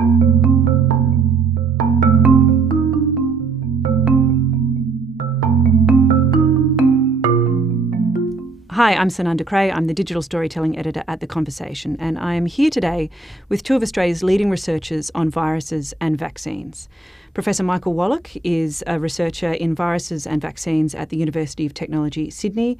Hi, I'm Sananda Cray. I'm the digital storytelling editor at The Conversation, and I am here today with two of Australia's leading researchers on viruses and vaccines. Professor Michael Wallach is a researcher in viruses and vaccines at the University of Technology, Sydney,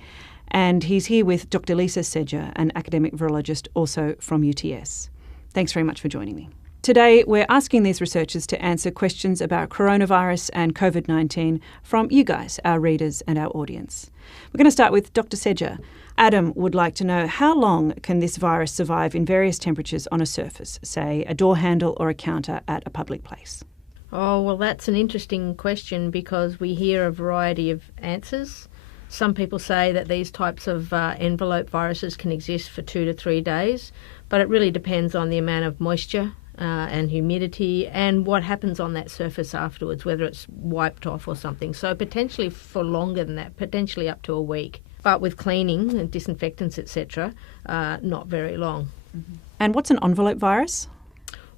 and he's here with Dr. Lisa Sedger, an academic virologist also from UTS. Thanks very much for joining me. Today, we're asking these researchers to answer questions about coronavirus and COVID-19 from you guys, our readers and our audience. We're going to start with Dr. Sedger. Adam would like to know, how long can this virus survive in various temperatures on a surface, say a door handle or a counter at a public place? Oh, well, that's an interesting question because we hear a variety of answers. Some people say that these types of envelope viruses can exist for 2 to 3 days, but it really depends on the amount of moisture and humidity and what happens on that surface afterwards, whether it's wiped off or something. So potentially for longer than that, potentially up to a week. But with cleaning and disinfectants, etc., not very long. Mm-hmm. And what's an envelope virus?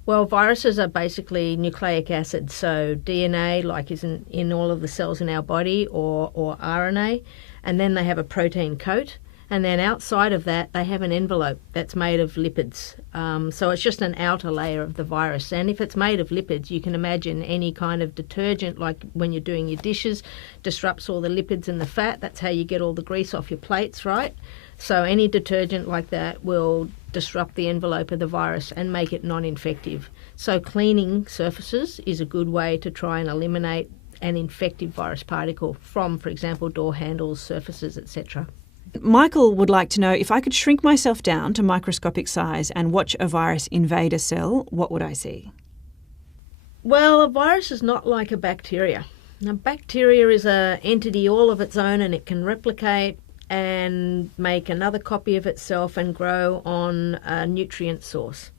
Well, viruses are basically nucleic acids, so DNA, like is in all of the cells in our body, or RNA, and then they have a protein coat. And then outside of that, they have an envelope that's made of lipids. So it's just an outer layer of the virus. And if it's made of lipids, you can imagine any kind of detergent, like when you're doing your dishes, disrupts all the lipids and the fat. That's how you get all the grease off your plates, right? So any detergent like that will disrupt the envelope of the virus and make it non-infective. So cleaning surfaces is a good way to try and eliminate an infective virus particle from, for example, door handles, surfaces, etc. Michael would like to know, if I could shrink myself down to microscopic size and watch a virus invade a cell, what would I see? Well, a virus is not like a bacteria. A bacteria is an entity all of its own, and it can replicate and make another copy of itself and grow on a nutrient source.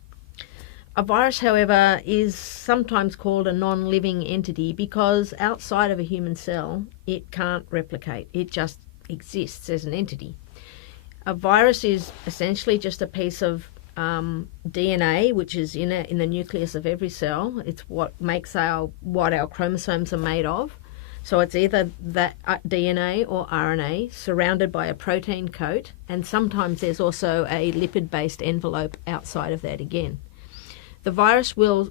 A virus, however, is sometimes called a non-living entity because outside of a human cell, it can't replicate. It just exists as an entity. A virus is essentially just a piece of DNA, which is in the nucleus of every cell. It's what makes what our chromosomes are made of. So it's either that DNA or RNA surrounded by a protein coat, and sometimes there's also a lipid-based envelope outside of that again. The virus will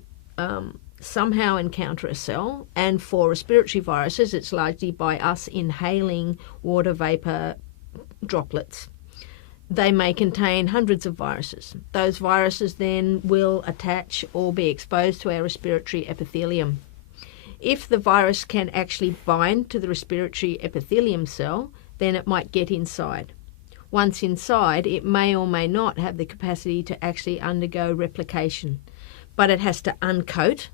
somehow encounter a cell, and for respiratory viruses it's largely by us inhaling water vapour droplets. They may contain hundreds of viruses. Those viruses then will attach or be exposed to our respiratory epithelium. If the virus can actually bind to the respiratory epithelium cell, then it might get inside. Once inside, it may or may not have the capacity to actually undergo replication, but it has to uncoat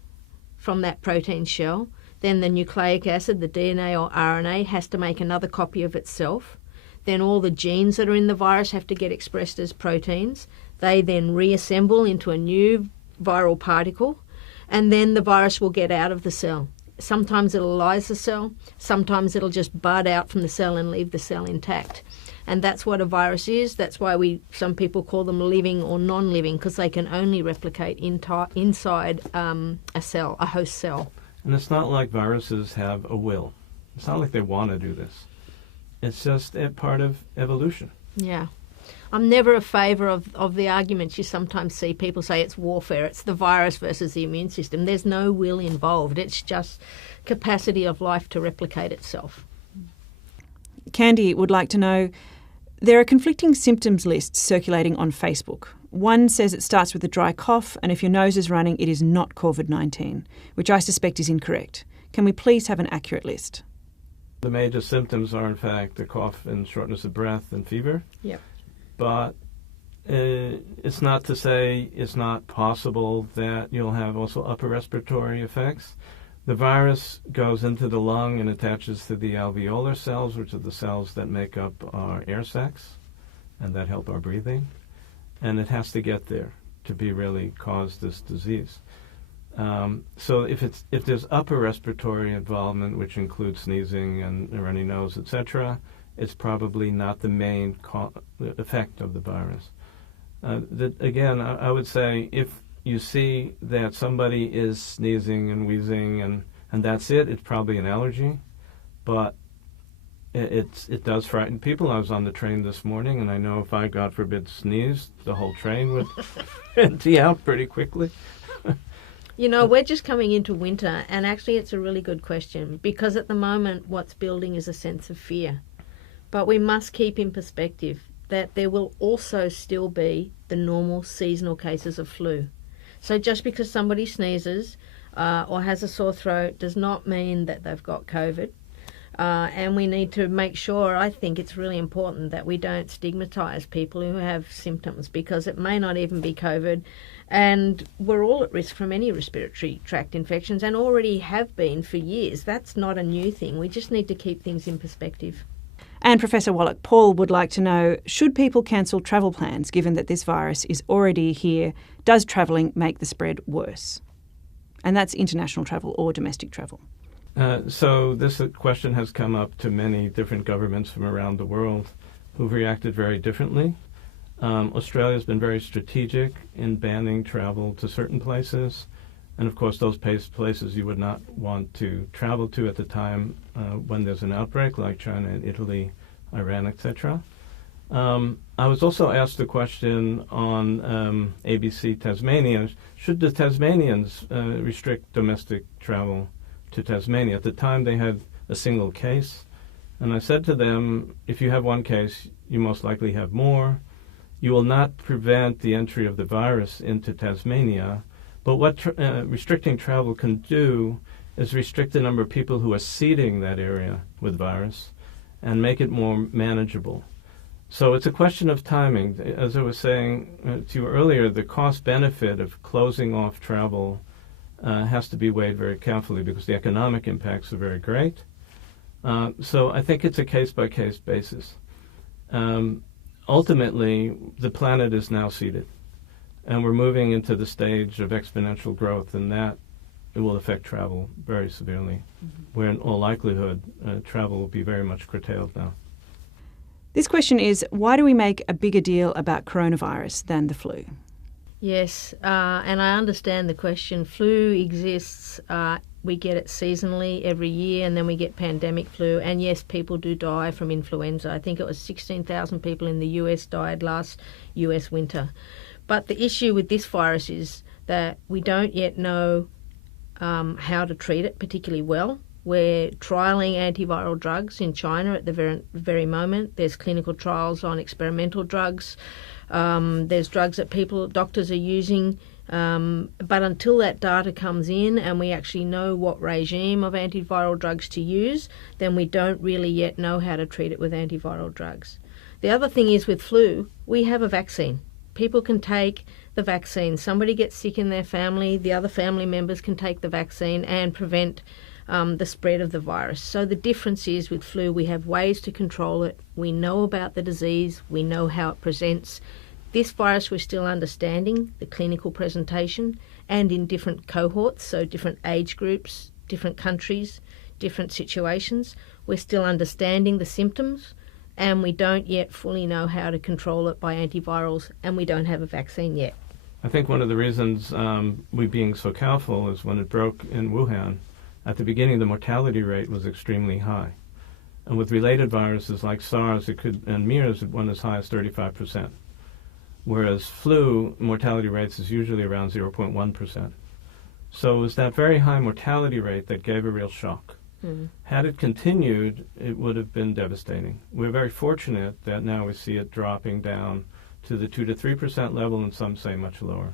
from that protein shell. Then the nucleic acid, the DNA or RNA, has to make another copy of itself. Then all the genes that are in the virus have to get expressed as proteins. They then reassemble into a new viral particle, and then the virus will get out of the cell. Sometimes it'll lyse the cell, sometimes it'll just bud out from the cell and leave the cell intact. And that's what a virus is. That's why some people call them living or non-living, because they can only replicate inside a cell, a host cell. And it's not like viruses have a will. It's not like they want to do this. It's just a part of evolution. Yeah. I'm never a favour of the arguments you sometimes see people say it's warfare. It's the virus versus the immune system. There's no will involved. It's just capacity of life to replicate itself. Candy would like to know, there are conflicting symptoms lists circulating on Facebook. One says it starts with a dry cough, and if your nose is running, it is not COVID-19, which I suspect is incorrect. Can we please have an accurate list? The major symptoms are, in fact, a cough and shortness of breath and fever. Yep. But it's not to say it's not possible that you'll have also upper respiratory effects. The virus goes into the lung and attaches to the alveolar cells, which are the cells that make up our air sacs and that help our breathing. And it has to get there to really cause this disease. So if there's upper respiratory involvement, which includes sneezing and a runny nose, etc., it's probably not the main effect of the virus. Again, I would say if you see that somebody is sneezing and wheezing and that's it. It's probably an allergy, but it does frighten people. I was on the train this morning, and I know if I, God forbid, sneezed, the whole train would empty out pretty quickly. We're just coming into winter, and actually it's a really good question, because at the moment what's building is a sense of fear. But we must keep in perspective that there will also still be the normal seasonal cases of flu. So just because somebody sneezes or has a sore throat does not mean that they've got COVID. And we need to make sure, I think it's really important that we don't stigmatise people who have symptoms, because it may not even be COVID. And we're all at risk from any respiratory tract infections, and already have been for years. That's not a new thing. We just need to keep things in perspective. And Professor Wallach, Paul would like to know, should people cancel travel plans given that this virus is already here? Does travelling make the spread worse? And that's international travel or domestic travel. So this question has come up to many different governments from around the world who've reacted very differently. Australia's been very strategic in banning travel to certain places. And of course, those places you would not want to travel to at the time when there's an outbreak, like China and Italy, Iran, etc. I was also asked the question on ABC Tasmania, should the Tasmanians restrict domestic travel to Tasmania? At the time, they had a single case. And I said to them, if you have one case, you most likely have more. You will not prevent the entry of the virus into Tasmania. But what restricting travel can do is restrict the number of people who are seeding that area with virus and make it more manageable. So it's a question of timing. As I was saying to you earlier, the cost-benefit of closing off travel has to be weighed very carefully because the economic impacts are very great. So I think it's a case-by-case basis. Ultimately, the planet is now seeded. And we're moving into the stage of exponential growth, and that it will affect travel very severely, where in all likelihood, travel will be very much curtailed now. This question is, why do we make a bigger deal about coronavirus than the flu? Yes, and I understand the question. Flu exists. We get it seasonally every year, and then we get pandemic flu. And yes, people do die from influenza. I think it was 16,000 people in the US died last US winter. But the issue with this virus is that we don't yet know how to treat it particularly well. We're trialling antiviral drugs in China at the very moment. There's clinical trials on experimental drugs. There's drugs that doctors are using. But until that data comes in and we actually know what regime of antiviral drugs to use, then we don't really yet know how to treat it with antiviral drugs. The other thing is with flu, we have a vaccine. People can take the vaccine. Somebody gets sick in their family, the other family members can take the vaccine and prevent the spread of the virus. So the difference is with flu, we have ways to control it. We know about the disease. We know how it presents. This virus, we're still understanding the clinical presentation, and in different cohorts, so different age groups, different countries, different situations. We're still understanding the symptoms, and we don't yet fully know how to control it by antivirals, and we don't have a vaccine yet. I think one of the reasons we being so careful is when it broke in Wuhan, at the beginning the mortality rate was extremely high. And with related viruses like SARS and MERS, it went as high as 35%. Whereas flu mortality rates is usually around 0.1%. So it was that very high mortality rate that gave a real shock. Had it continued, it would have been devastating. We're very fortunate that now we see it dropping down to the 2 to 3% level, and some say much lower.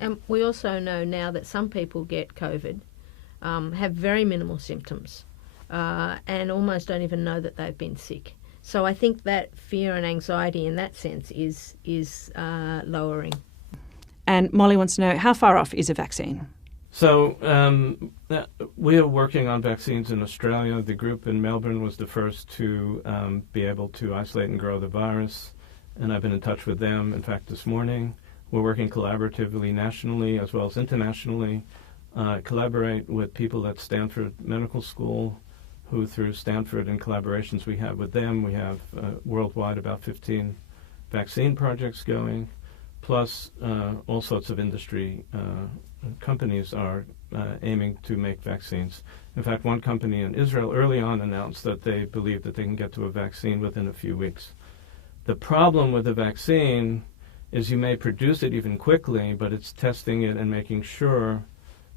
And we also know now that some people get COVID, have very minimal symptoms, and almost don't even know that they've been sick. So I think that fear and anxiety in that sense is lowering. And Molly wants to know, how far off is a vaccine? So we are working on vaccines in Australia. The group in Melbourne was the first to be able to isolate and grow the virus, and I've been in touch with them, in fact, this morning. We're working collaboratively nationally as well as internationally, collaborate with people at Stanford Medical School, who through Stanford and collaborations we have with them, we have worldwide about 15 vaccine projects going. plus all sorts of industry companies are aiming to make vaccines. In fact, one company in Israel early on announced that they believe that they can get to a vaccine within a few weeks. The problem with the vaccine is you may produce it even quickly, but it's testing it and making sure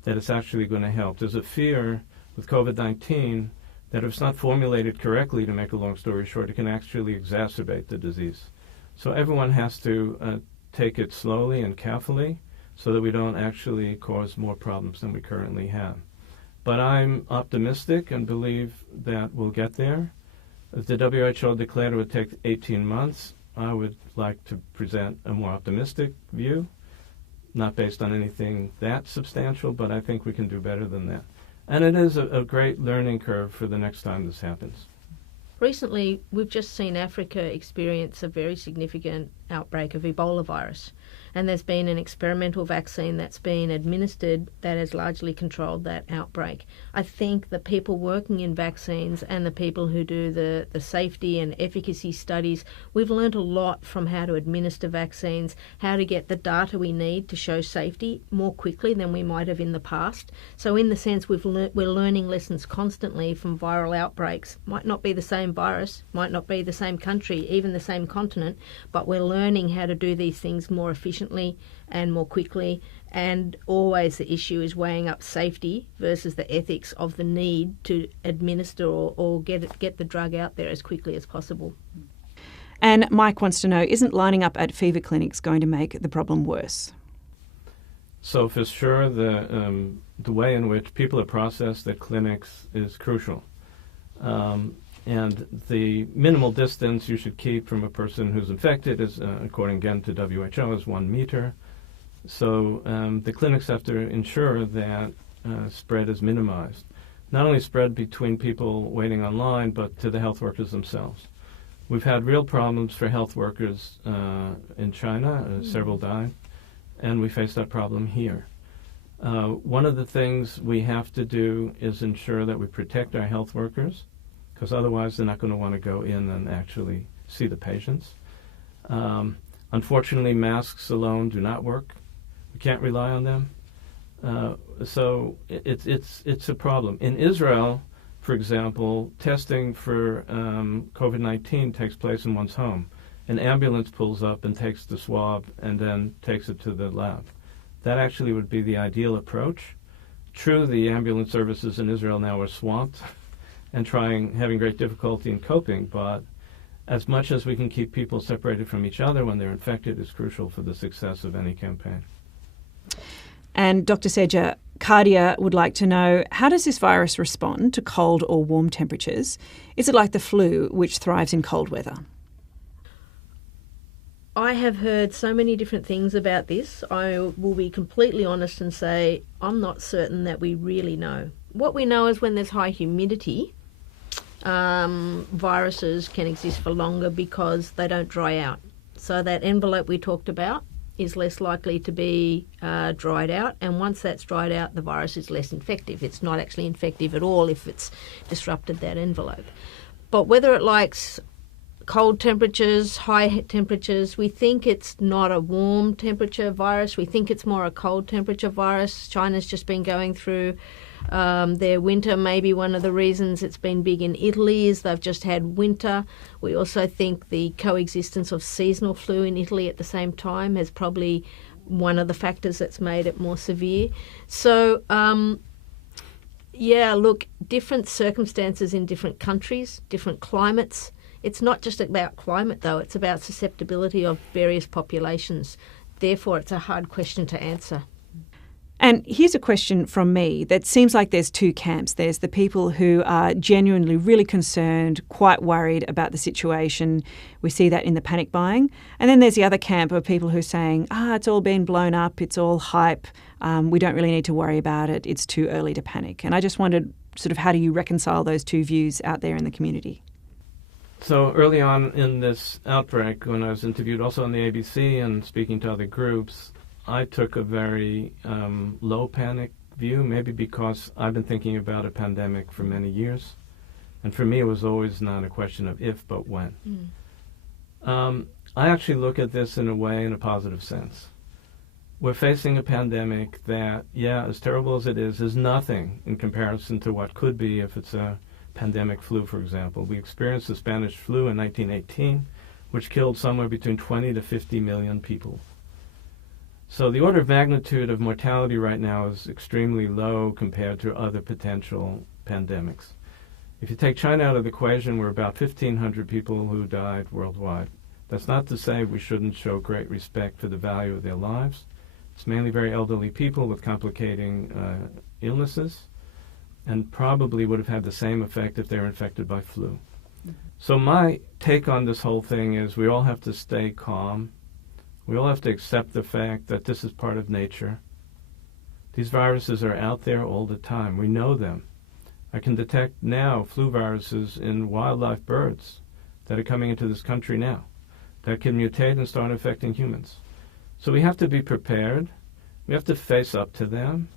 that it's actually going to help. There's a fear with COVID-19 that if it's not formulated correctly, to make a long story short, it can actually exacerbate the disease. So everyone has to take it slowly and carefully so that we don't actually cause more problems than we currently have. But I'm optimistic and believe that we'll get there. If the WHO declared it would take 18 months, I would like to present a more optimistic view, not based on anything that substantial, but I think we can do better than that. And it is a great learning curve for the next time this happens. Recently, we've just seen Africa experience a very significant outbreak of Ebola virus. And there's been an experimental vaccine that's been administered that has largely controlled that outbreak. I think the people working in vaccines and the people who do the safety and efficacy studies, we've learned a lot from how to administer vaccines, how to get the data we need to show safety more quickly than we might have in the past. So in the sense we're learning lessons constantly from viral outbreaks. Might not be the same virus, might not be the same country, even the same continent, but we're learning how to do these things more efficiently and more quickly, and always the issue is weighing up safety versus the ethics of the need to administer or get the drug out there as quickly as possible. And Mike wants to know, isn't lining up at fever clinics going to make the problem worse? So for sure, the way in which people are processed at clinics is crucial. And the minimal distance you should keep from a person who's infected is, according again to WHO, is 1 meter. So the clinics have to ensure that spread is minimized. Not only spread between people waiting online, but to the health workers themselves. We've had real problems for health workers in China. Several died. And we face that problem here. One of the things we have to do is ensure that we protect our health workers, because otherwise they're not going to want to go in and actually see the patients. Unfortunately, masks alone do not work. We can't rely on them. So it's a problem. In Israel, for example, testing for COVID-19 takes place in one's home. An ambulance pulls up and takes the swab and then takes it to the lab. That actually would be the ideal approach. True, the ambulance services in Israel now are swamped and having great difficulty in coping, but as much as we can keep people separated from each other when they're infected is crucial for the success of any campaign. And Dr. Seja, Cardia would like to know, how does this virus respond to cold or warm temperatures? Is it like the flu, which thrives in cold weather? I have heard so many different things about this. I will be completely honest and say I'm not certain that we really know. What we know is when there's high humidity, viruses can exist for longer because they don't dry out. So that envelope we talked about is less likely to be dried out, and once that's dried out, the virus is less infective. It's not actually infective at all if it's disrupted that envelope. But whether it likes cold temperatures, high temperatures, we think it's not a warm temperature virus. We think it's more a cold temperature virus. China's just been going through their winter. Maybe one of the reasons it's been big in Italy is they've just had winter. We also think the coexistence of seasonal flu in Italy at the same time is probably one of the factors that's made it more severe. So, different circumstances in different countries, different climates. It's not just about climate, though. It's about susceptibility of various populations. Therefore, it's a hard question to answer. And here's a question from me that seems like there's two camps. There's the people who are genuinely really concerned, quite worried about the situation. We see that in the panic buying. And then there's the other camp of people who are saying, it's all been blown up, it's all hype, we don't really need to worry about it, it's too early to panic. And I just wondered sort of how do you reconcile those two views out there in the community? So early on in this outbreak, when I was interviewed also on the ABC and speaking to other groups, I took a very low panic view, maybe because I've been thinking about a pandemic for many years. And for me, it was always not a question of if, but when. I actually look at this in a positive sense. We're facing a pandemic that, as terrible as it is nothing in comparison to what could be if it's a pandemic flu, for example. We experienced the Spanish flu in 1918, which killed somewhere between 20 to 50 million people. So the order of magnitude of mortality right now is extremely low compared to other potential pandemics. If you take China out of the equation, we're about 1,500 people who died worldwide. That's not to say we shouldn't show great respect for the value of their lives. It's mainly very elderly people with complicating illnesses, and probably would have had the same effect if they were infected by flu. Mm-hmm. So my take on this whole thing is we all have to stay calm. We all have to accept the fact that this is part of nature. These viruses are out there all the time. We know them. I can detect now flu viruses in wildlife birds that are coming into this country now that can mutate and start affecting humans. So we have to be prepared. We have to face up to them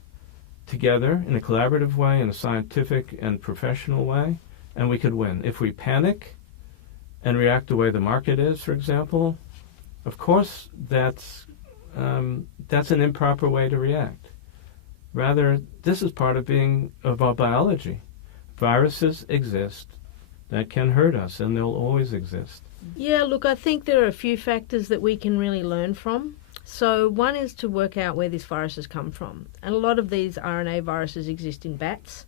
together in a collaborative way, in a scientific and professional way, and we could win. If we panic and react the way the market is, for example, of course that's an improper way to react. Rather, this is part of our biology. Viruses exist that can hurt us, and they'll always exist. Yeah, look, I think there are a few factors that we can really learn from. So one is to work out where this virus has come from. And a lot of these RNA viruses exist in bats.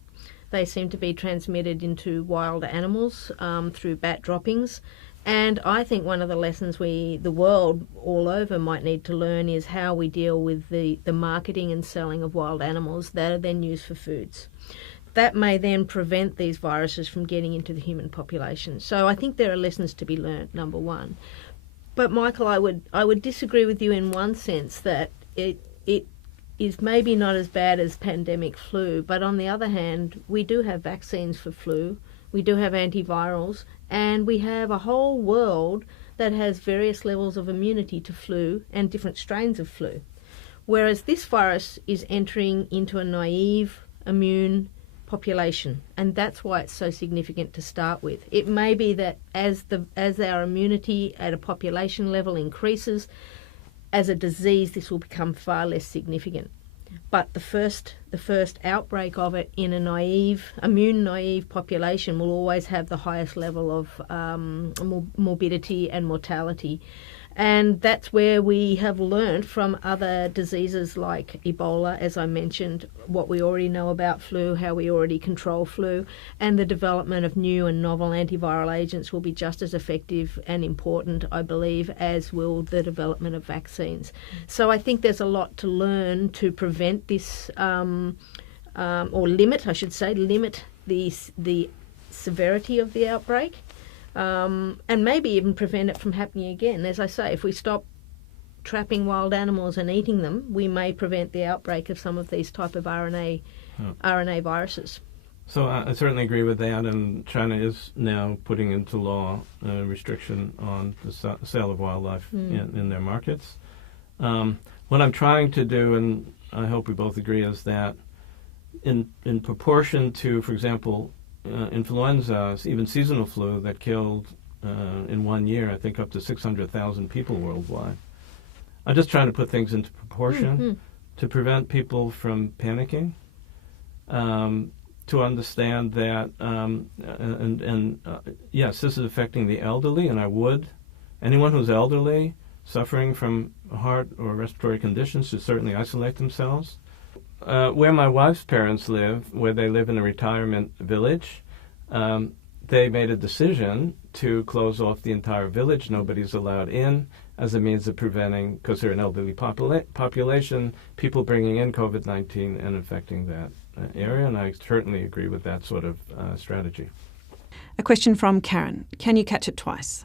They seem to be transmitted into wild animals through bat droppings. And I think one of the lessons the world all over might need to learn is how we deal with the marketing and selling of wild animals that are then used for foods. That may then prevent these viruses from getting into the human population. So I think there are lessons to be learned, number one. But Michael, I would disagree with you in one sense that it is maybe not as bad as pandemic flu, but on the other hand, we do have vaccines for flu, we do have antivirals, and we have a whole world that has various levels of immunity to flu and different strains of flu. Whereas this virus is entering into a naive immune population, and that's why it's so significant to start with. It may be that as our immunity at a population level increases, as a disease this will become far less significant. But the first outbreak of it in a immune naive population will always have the highest level of morbidity and mortality. And that's where we have learned from other diseases like Ebola, as I mentioned, what we already know about flu, how we already control flu, and the development of new and novel antiviral agents will be just as effective and important, I believe, as will the development of vaccines. So I think there's a lot to learn to prevent this, or limit the severity of the outbreak. And maybe even prevent it from happening again. As I say, if we stop trapping wild animals and eating them, we may prevent the outbreak of some of these type of RNA viruses. So I certainly agree with that, and China is now putting into law a restriction on the sale of wildlife in their markets. What I'm trying to do, and I hope we both agree, is that in proportion to, for example, influenza, even seasonal flu that killed in 1 year, I think up to 600,000 people worldwide. I'm just trying to put things into proportion to prevent people from panicking, to understand that, yes, this is affecting the elderly, and anyone who's elderly suffering from heart or respiratory conditions should certainly isolate themselves. Where my wife's parents live, where they live in a retirement village, they made a decision to close off the entire village. Nobody's allowed in as a means of preventing, because they're an elderly population, people bringing in COVID-19 and infecting that area. And I certainly agree with that sort of strategy. A question from Karen. Can you catch it twice?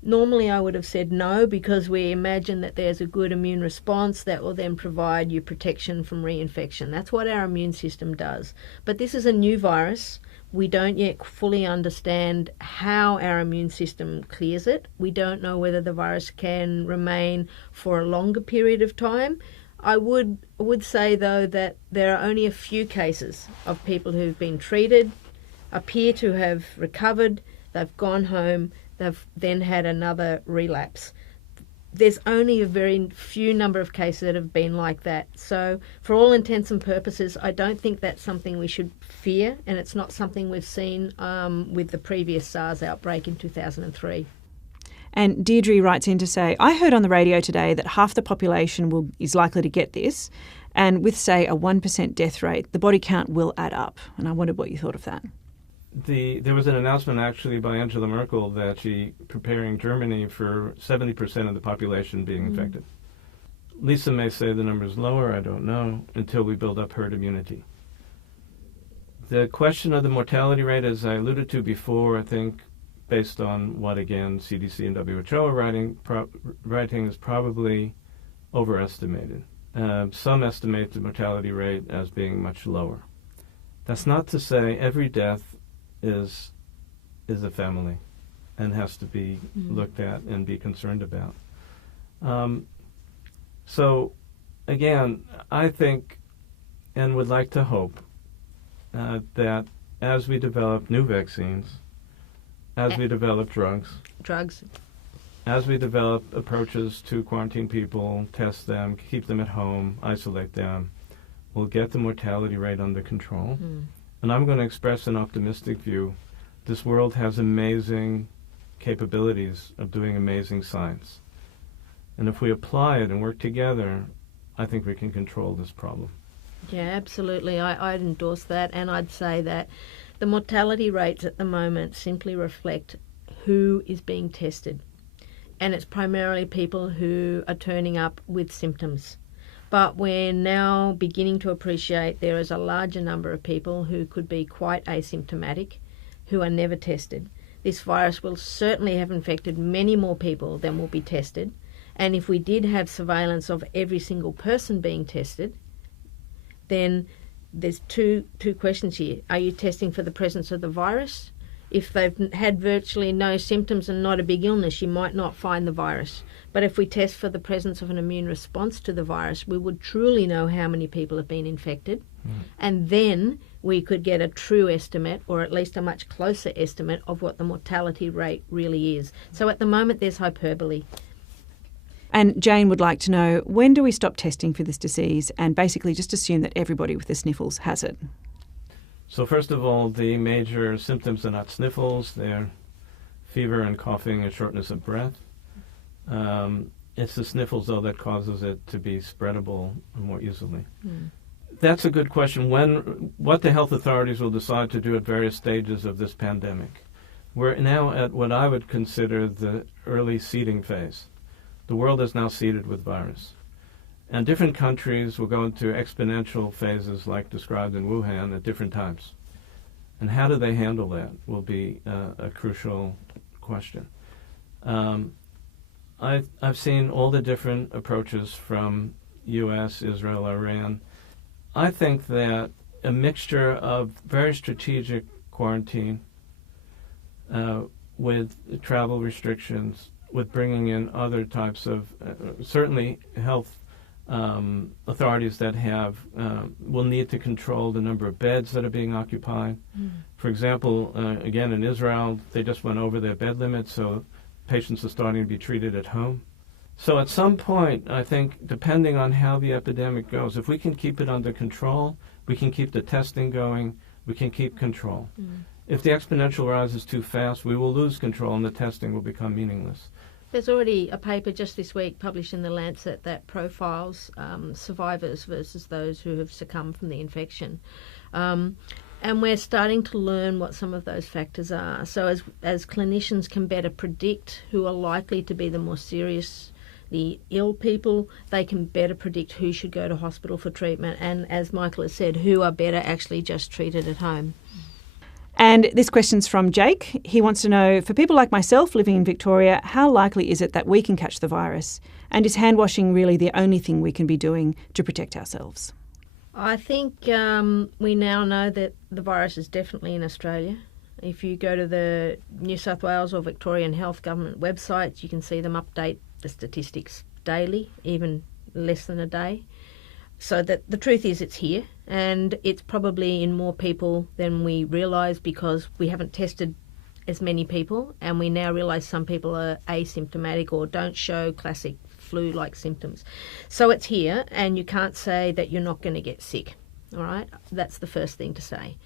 Normally I would have said no, because we imagine that there's a good immune response that will then provide you protection from reinfection. That's what our immune system does. But this is a new virus. We don't yet fully understand how our immune system clears it. We don't know whether the virus can remain for a longer period of time. I would say, though, that there are only a few cases of people who've been treated, appear to have recovered, they've gone home, they've then had another relapse. There's only a very few number of cases that have been like that. So for all intents and purposes, I don't think that's something we should fear, and it's not something we've seen with the previous SARS outbreak in 2003. And Deirdre writes in to say, I heard on the radio today that half the population is likely to get this, and with, say, a 1% death rate, the body count will add up. And I wondered what you thought of that. There was an announcement actually by Angela Merkel that she preparing Germany for 70% of the population being infected. Lisa may say the number is lower, I don't know, until we build up herd immunity. The question of the mortality rate, as I alluded to before, I think based on what, again, CDC and WHO are writing is probably overestimated. Some estimate the mortality rate as being much lower. That's not to say every death is a family and has to be looked at and be concerned about. So, again, I think and would like to hope that as we develop new vaccines, as we develop drugs, as we develop approaches to quarantine people, test them, keep them at home, isolate them, we'll get the mortality rate under control. And I'm going to express an optimistic view. This world has amazing capabilities of doing amazing science. And if we apply it and work together, I think we can control this problem. Yeah, absolutely. I'd endorse that, and I'd say that the mortality rates at the moment simply reflect who is being tested. And it's primarily people who are turning up with symptoms. But we're now beginning to appreciate there is a larger number of people who could be quite asymptomatic, who are never tested. This virus will certainly have infected many more people than will be tested. And if we did have surveillance of every single person being tested, then there's two questions here. Are you testing for the presence of the virus? If they've had virtually no symptoms and not a big illness, you might not find the virus. But if we test for the presence of an immune response to the virus, we would truly know how many people have been infected. And then we could get a true estimate, or at least a much closer estimate, of what the mortality rate really is. So at the moment, there's hyperbole. And Jane would like to know, when do we stop testing for this disease and basically just assume that everybody with the sniffles has it? So first of all, the major symptoms are not sniffles. They're fever and coughing and shortness of breath. It's the sniffles, though, that causes it to be spreadable more easily. That's a good question. What the health authorities will decide to do at various stages of this pandemic. We're now at what I would consider the early seeding phase. The world is now seeded with virus. And different countries will go into exponential phases like described in Wuhan at different times. And how do they handle that will be a crucial question. I've seen all the different approaches from U.S., Israel, Iran. I think that a mixture of very strategic quarantine with travel restrictions, with bringing in other types of, certainly health authorities that will need to control the number of beds that are being occupied. For example, again in Israel, they just went over their bed limit, so patients are starting to be treated at home. So at some point, I think, depending on how the epidemic goes, if we can keep it under control, we can keep the testing going, we can keep control. If the exponential rise is too fast, we will lose control and the testing will become meaningless. There's already a paper just this week published in The Lancet that profiles survivors versus those who have succumbed from the infection. And we're starting to learn what some of those factors are. So as clinicians can better predict who are likely to be the more seriously ill people, they can better predict who should go to hospital for treatment. And as Michael has said, who are better actually just treated at home. And this question's from Jake. He wants to know, for people like myself living in Victoria, how likely is it that we can catch the virus? And is hand washing really the only thing we can be doing to protect ourselves? I think we now know that the virus is definitely in Australia. If you go to the New South Wales or Victorian Health Government websites, you can see them update the statistics daily, even less than a day. So that the truth is it's here, and it's probably in more people than we realise because we haven't tested as many people, and we now realise some people are asymptomatic or don't show classic flu-like symptoms. So it's here, and you can't say that you're not going to get sick, all right? That's the first thing to say.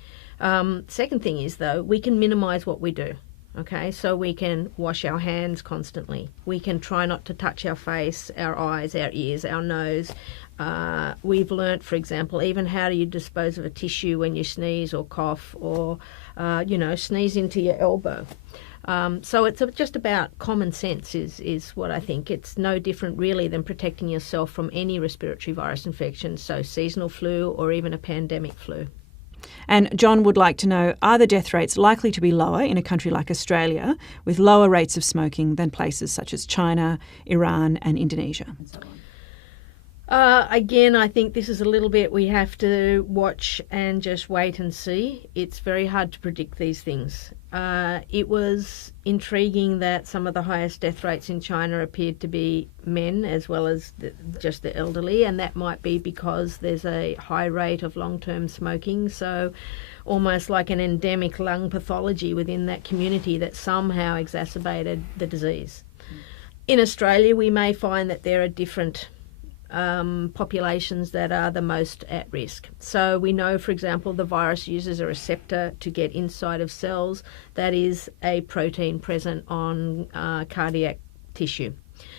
Second thing is, though, we can minimise what we do. Okay, so we can wash our hands constantly. We can try not to touch our face, our eyes, our ears, our nose. We've learnt, for example, even how do you dispose of a tissue when you sneeze or cough or, sneeze into your elbow. So it's just about common sense is what I think. It's no different really than protecting yourself from any respiratory virus infection, so seasonal flu or even a pandemic flu. And John would like to know, are the death rates likely to be lower in a country like Australia with lower rates of smoking than places such as China, Iran and Indonesia? Again, I think this is a little bit we have to watch and just wait and see. It's very hard to predict these things. It was intriguing that some of the highest death rates in China appeared to be men as well as just the elderly, and that might be because there's a high rate of long-term smoking, so almost like an endemic lung pathology within that community that somehow exacerbated the disease. In Australia, we may find that there are different populations that are the most at risk. So we know, for example, the virus uses a receptor to get inside of cells. That is a protein present on cardiac tissue.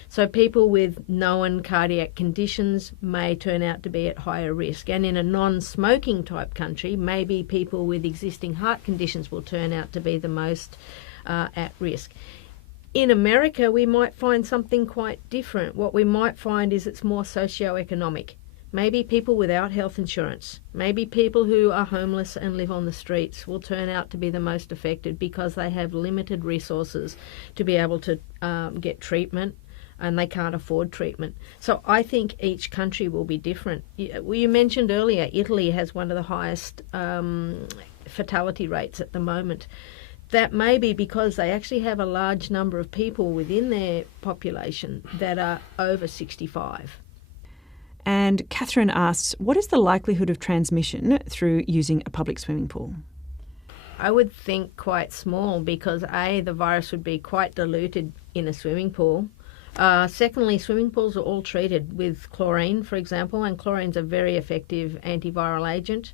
So people with known cardiac conditions may turn out to be at higher risk. And in a non-smoking type country, maybe people with existing heart conditions will turn out to be the most at risk. In America, we might find something quite different. What we might find is it's more socioeconomic. Maybe people without health insurance, maybe people who are homeless and live on the streets will turn out to be the most affected because they have limited resources to be able to get treatment and they can't afford treatment. So I think each country will be different. You mentioned earlier Italy has one of the highest fatality rates at the moment. That may be because they actually have a large number of people within their population that are over 65. And Catherine asks, what is the likelihood of transmission through using a public swimming pool? I would think quite small because A, the virus would be quite diluted in a swimming pool. Secondly, swimming pools are all treated with chlorine, for example, and chlorine's a very effective antiviral agent.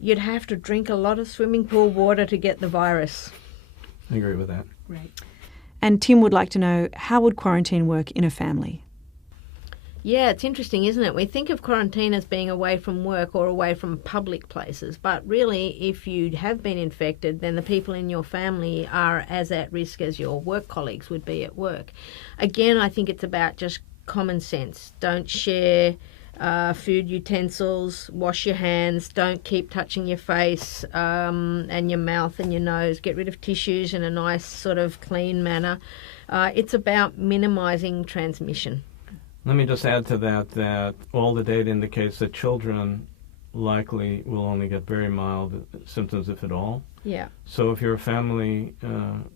You'd have to drink a lot of swimming pool water to get the virus. I agree with that. Right. And Tim would like to know, how would quarantine work in a family? Yeah, it's interesting, isn't it? We think of quarantine as being away from work or away from public places, but really, if you have been infected, then the people in your family are as at risk as your work colleagues would be at work. Again, I think it's about just common sense. Don't share food utensils, wash your hands, don't keep touching your face and your mouth and your nose. Get rid of tissues in a nice sort of clean manner. It's about minimising transmission. Let me just add to that all the data indicates that children likely will only get very mild symptoms, if at all. Yeah. So if you're a family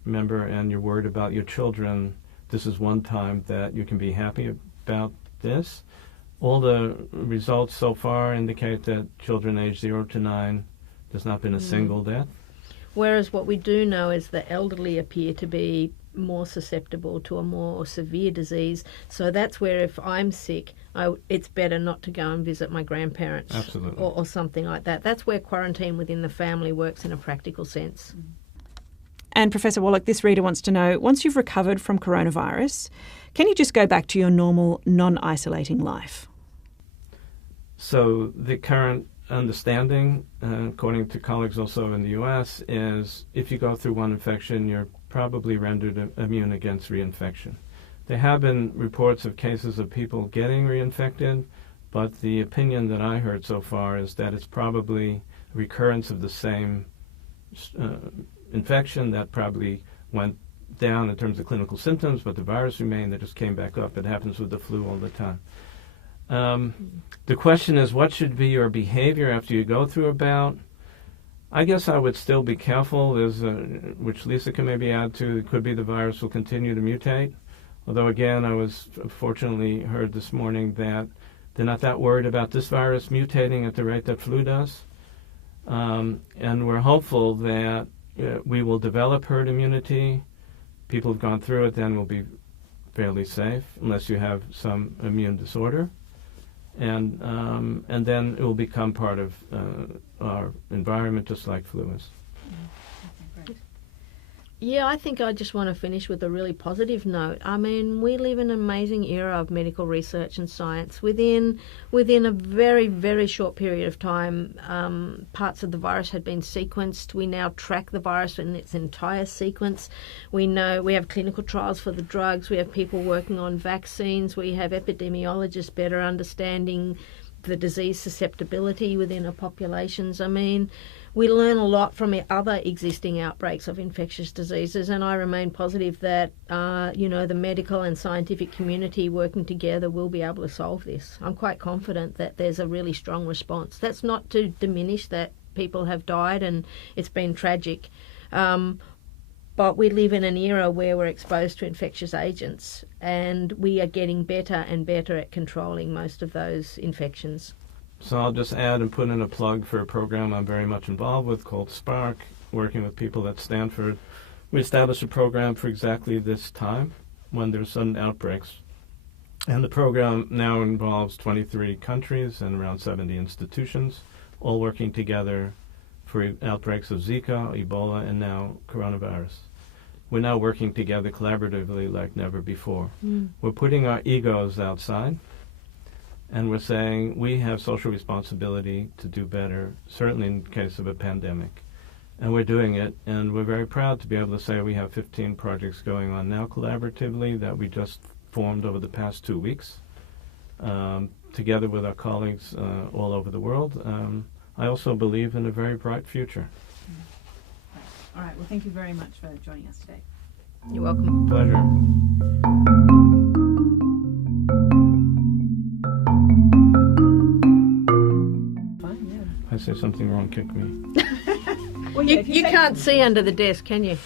member and you're worried about your children, this is one time that you can be happy about this. All the results so far indicate that children aged 0 to 9, there's not been a single death. Whereas what we do know is the elderly appear to be more susceptible to a more severe disease. So that's where if I'm sick, it's better not to go and visit my grandparents. Absolutely. Or something like that. That's where quarantine within the family works in a practical sense. And Professor Wallach, this reader wants to know, once you've recovered from coronavirus, can you just go back to your normal, non-isolating life? So the current understanding, according to colleagues also in the U.S., is if you go through one infection, you're probably rendered immune against reinfection. There have been reports of cases of people getting reinfected, but the opinion that I heard so far is that it's probably a recurrence of the same infection that probably went down in terms of clinical symptoms, but the virus remained, it just came back up. It happens with the flu all the time. The question is, what should be your behavior after you go through a bout? I guess I would still be careful, which Lisa can maybe add to. It could be the virus will continue to mutate. Although, again, I was fortunately heard this morning that they're not that worried about this virus mutating at the rate that flu does. And we're hopeful that we will develop herd immunity. People who've gone through it then will be fairly safe, unless you have some immune disorder. And then it will become part of our environment, just like flu is. Yeah, I think I just want to finish with a really positive note. I mean, we live in an amazing era of medical research and science. Within a very, very short period of time, parts of the virus had been sequenced. We now track the virus in its entire sequence. We know we have clinical trials for the drugs. We have people working on vaccines. We have epidemiologists better understanding the disease susceptibility within our populations. I mean, we learn a lot from the other existing outbreaks of infectious diseases, and I remain positive that the medical and scientific community working together will be able to solve this. I'm quite confident that there's a really strong response. That's not to diminish that people have died and it's been tragic, but we live in an era where we're exposed to infectious agents, and we are getting better and better at controlling most of those infections. So I'll just add and put in a plug for a program I'm very much involved with called SPARK, working with people at Stanford. We established a program for exactly this time when there's sudden outbreaks. And the program now involves 23 countries and around 70 institutions, all working together for outbreaks of Zika, Ebola, and now coronavirus. We're now working together collaboratively like never before. We're putting our egos outside, and we're saying we have social responsibility to do better, certainly in case of a pandemic. And we're doing it, and we're very proud to be able to say we have 15 projects going on now collaboratively that we just formed over the past 2 weeks, together with our colleagues all over the world. I also believe in a very bright future. All right. Well, thank you very much for joining us today. You're welcome. Pleasure. If I say something wrong, kick me. Well, You can't see under the desk, can you?